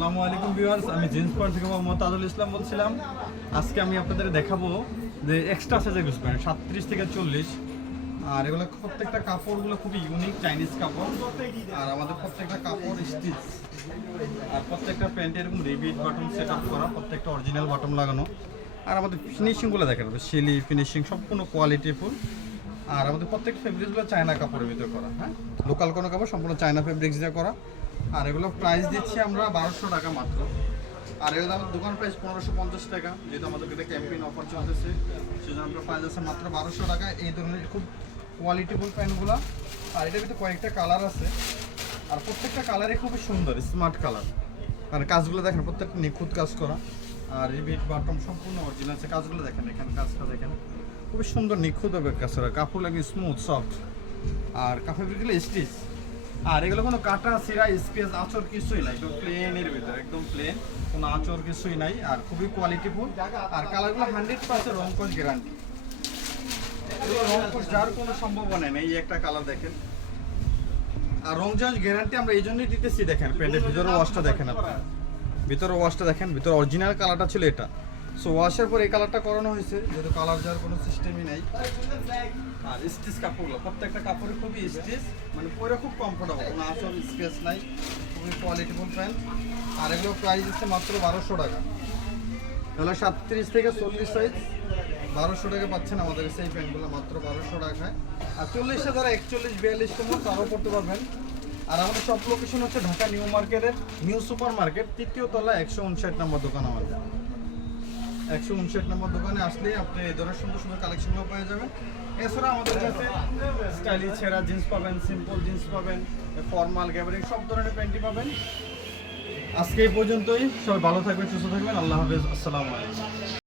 আসসালামু আলাইকুম ভিউয়ার্স, আমি জিন্স পয়েন্ট থেকে মোহাম্মদ তাজুল ইসলাম বলছিলাম। আজকে আমি আপনাদের দেখাবো যে এক্সট্রা সাইজের গুস প্যান্ট, সাতত্রিশ থেকে চল্লিশ। আর এগুলো প্রত্যেকটা কাপড়গুলো খুবই ইউনিক চাইনিজ কাপড়। আর আমাদের প্রত্যেকটা কাপড় স্টিচ আর প্রত্যেকটা প্যান্টে এরকম রিবিট বাটন সেট আপ করা, প্রত্যেকটা অরিজিনাল বাটন লাগানো। আর আমাদের ফিনিশিংগুলো দেখেন শিলি ফিনিশিং সম্পূর্ণ কোয়ালিটি ফুল আর আমাদের প্রত্যেক ফেব্রিক্সগুলো চায়না কাপড়ের ভিতরে করা হ্যাঁ? লোকাল কোনো কাপড়, সম্পূর্ণ চায়না ফেব্রিক্স দিয়ে করা। আর এগুলো প্রাইস দিচ্ছি আমরা বারোশো টাকা মাত্র। আর এগুলো আমাদের দোকান প্রাইস পনেরোশো পঞ্চাশ টাকা, যেহেতু আমাদের এটা ক্যাম্পেইন অফার চলতেছে, সেজন্য আমরা প্রাইস আছে মাত্র বারোশো টাকা। এই ধরনের খুব কোয়ালিটিফুল প্যান্টগুলো। আর এটার ভিতরে কয়েকটা কালার আছে। আর প্রত্যেকটা কালারই খুবই সুন্দর স্মার্ট কালার আর কাজগুলো দেখেন, প্রত্যেকটা নিখুঁত কাজ করা। আর রিবিট বাটম সম্পূর্ণ অরিজিনাল আছে। কাজগুলো দেখেন, এখানে কাজটা দেখেন। খুবই সুন্দর, নিখুঁতভাবে কাজ করা। কাপড় লাগে স্মুথ সফট আর কাপড়গুলো স্টিচ আর এগুলো কোনো কাটা সিরা স্পেস আচর কিছুই নাই। একদম প্লেনের ভিতরে, একদম প্লেন কোনো আচর কিছুই নাই আর খুবই কোয়ালিটিফুল আর কালারগুলো হান্ড্রেড পার্সেন্ট রংকশ গ্যারান্টি এগুলো যাওয়ার কোনো সম্ভাবনা নেই, এই একটা কালার দেখেন। আর রং চার্জ গ্যারান্টি আমরা এই জন্যই দিতেছি, দেখেন প্যান্টের ভিতরে ওয়াশটা দেখেন আপনি। ভিতরে ওয়াশটা দেখেন, ভিতরে অরিজিনাল কালারটা ছিল এটা। সো ওয়াশের পর এই কালারটা করানো হয়েছে, যেহেতু কালার যাওয়ার কোনো সিস্টেমই নাই। আর স্টিচ কাপড়গুলো, প্রত্যেকটা কাপড়ে খুবই স্টিচ মানে পরে খুব কমফোর্টেবল কোনো আসল স্পেস নাই, খুবই কোয়ালিটিফুল প্যান্ট আর এগুলো প্রাইস হচ্ছে মাত্র বারোশো টাকা। এগুলো সাতত্রিশ থেকে চল্লিশ সাইজ বারোশো টাকা পাচ্ছেন আমাদের সেই প্যান্টগুলো মাত্র বারোশো টাকায়। আর চল্লিশে যারা একচল্লিশ বিয়াল্লিশ কমন তারও করতে পারবেন। আর আমাদের সব লোকেশন হচ্ছে ঢাকা নিউ মার্কেটের, নিউ সুপার মার্কেট তৃতীয় তলা একশো উনষাট নম্বর দোকান আমাদের। একশো উনষাট নম্বর দোকানে আসলে আপনি এই ধরনের সুন্দর সুন্দর কালেকশনগুলো পেয়ে যাবেন। এছাড়া আমাদের কাছে স্টাইলিশ ছেঁড়া জিন্স পাবেন সিম্পল জিন্স পাবেন ফর্মাল গ্যাবারিং সব ধরনের প্যান্টই পাবেন। আজকে এই পর্যন্তই, সবাই ভালো থাকবেন, সুস্থ থাকবেন, আল্লাহ হাফেজ, আসসালামু আলাইকুম।